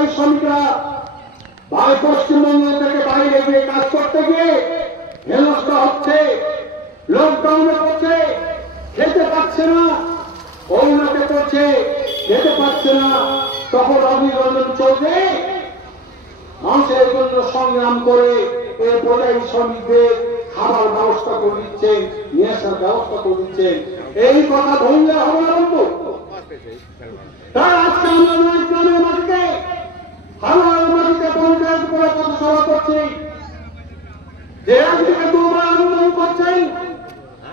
পরিযায়ী শ্রমিকরা পশ্চিমবঙ্গ থেকে বাইরে গিয়ে কাজ করতে গিয়ে হেনস্থা হচ্ছে, লকডাউনে পড়ছে, খেতে পাচ্ছে না, অরুণাতে পড়ছে, খেতে পাচ্ছে না, তখন অধীর রঞ্জন চৌধুরী মানুষের জন্য সংগ্রাম করে এই পরিযায়ী শ্রমিকদের খাবার ব্যবস্থা করে দিচ্ছেন, নিয়ে আসার ব্যবস্থা করে দিচ্ছেন। এই কথা ধরলে হবে না বলবো। তাই আজকে আমরা গ্রামের মাটিতে হাওড়ার মাটিতে পঞ্চায়েত করে পথসভা করছি, যে একদিকে তোমরা আন্দোলন করছেন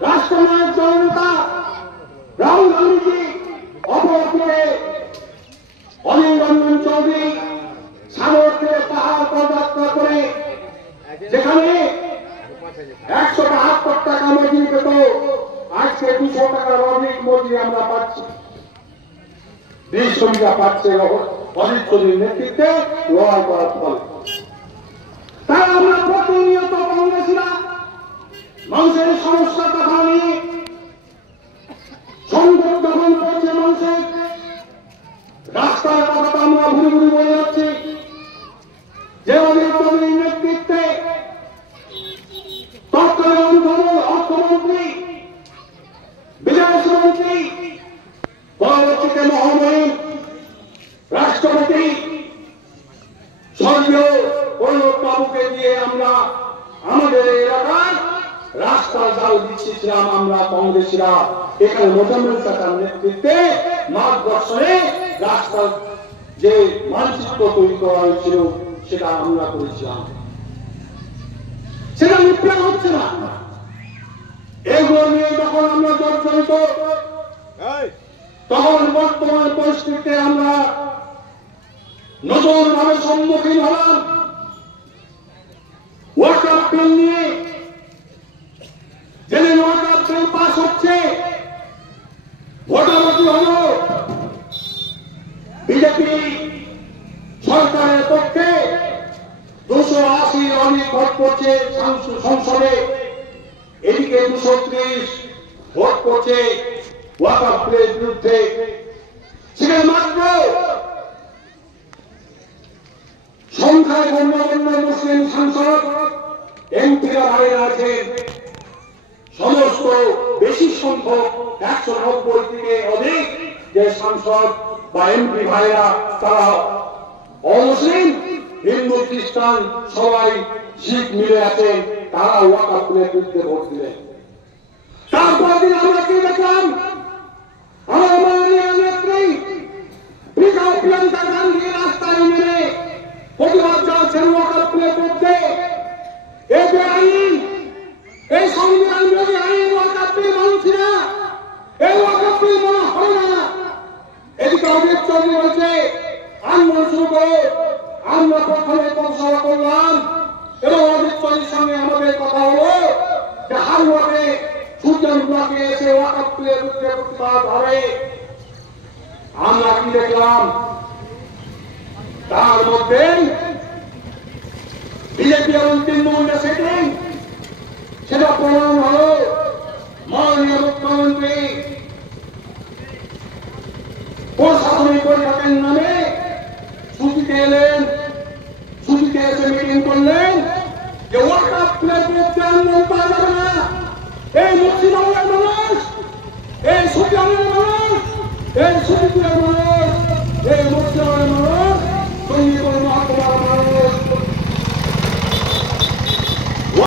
রাষ্ট্রনায়ক জননেতা রাহুল গান্ধীজি, অপরদিকে অধীর রঞ্জন চৌধুরী সাগর থেকে পাহাড় পদযাত্রা করে যেখানে 172 টাকা মজুরি পেত, আজকে 200 টাকার অধিক মজুরি আমরা পাচ্ছি, দেশ শ্রমিকরা পাচ্ছে অজিত চৌধুরীর নেতৃত্বে লড়াই করার ফলে। তাই আমরা প্রতিনিয়ত কংগ্রেসীরা মানুষের সমস্যার কথা নিয়ে সংকট যখন করছে, মানুষের রাস্তার কথা আমরা ঘুরে ঘুরে বলে যাচ্ছি, যে অজিত চৌধুরীর নেতৃত্বে তৎকালীন অর্থমন্ত্রী, বিদেশমন্ত্রী, পরবর্তীতে মহামহিম রাষ্ট্রপতি স্বর্গীয় প্রণব বাবুকে দিয়ে আমরা আমাদের এলাকায় রাস্তার জাল দিচ্ছিলাম। আমরা কংগ্রেসীরা এখানে মোজাম্মেল চাচার নেতৃত্বে মার্গদর্শনে রাস্তার যে মানচিত্র তৈরি করা হয়েছিল সেটা আমরা করেছিলাম, সেটা বিপ্লব হচ্ছে না। এগুলো নিয়ে যখন আমরা জর্জরিত, তখন বর্তমান পরিস্থিতিতে আমরা নতুন ভাবে সম্মুখীন হলাম ওয়াকফ বিল নিয়ে। যেদিন ওয়াকফ বিল পাস হচ্ছে, ভোটাভুটি হল বিজেপি সরকারের পক্ষে 280 অনেক ভোট করছে সংসদে, এদিকে 230 ভোট করছে ওয়াকফ বিলের বিরুদ্ধে। সেখানে মাত্র সংখ্যায় গণ্যমান্য মুসলিম সাংসদ এমপিরা বাইরে আছেন, সমস্ত বেশি সংখ্যক 190 থেকে অধিক যে সাংসদ বা এমপি ভাইরা তারা অমুসলিম, হিন্দু, খ্রিস্টান সবাই শিখ মিলে আছে, তারা ওয়াকফ বিলের বিরুদ্ধে ভোট দিলেন। তারপর দিন আমরা কি দেখলাম, আমার মাননীয় নেত্রী প্রিয়াঙ্কা গান্ধী রাস্তায় নেমে প্রতিবাদ চালাচ্ছেন ওয়াকফ বিলের বিরুদ্ধে। এই যে আইন, এই সংবিধান বিরোধী আইন ওয়াকফ বিল মানছি না, এই ওয়াকফ বিল মানা হয় না। এদিকে অজিত চৌধুরী বলছে আন্দোলন শুরু করে, আমরা প্রথমে পথসভা করলাম এবং অজিত চৌধুরীর সঙ্গে আমাদের কথা হলো যে হালুয়াতে সুলতান ব্লকে এসে ওয়াকফ বিলের বিরুদ্ধে প্রতিবাদ হবে। আমরা কি দেখলাম, তার মধ্যে বিজেপি এবং তৃণমূলের সেটিং, সেটা প্রমাণ হল মাননীয় মুখ্যমন্ত্রী প্রশাসনিক বৈঠকের নামে ছুটিতে এলেন, ছুটিতে এসে মিটিং করলেন যে ওয়াকফ বিলের বিরুদ্ধে আন্দোলন করা যাবে না। এই মুর্শিদাবাদের মানুষ, এই সুজানের মানুষ, এই সুজিপুরের মানুষ, এই মুর্শিদাবাদের মানুষ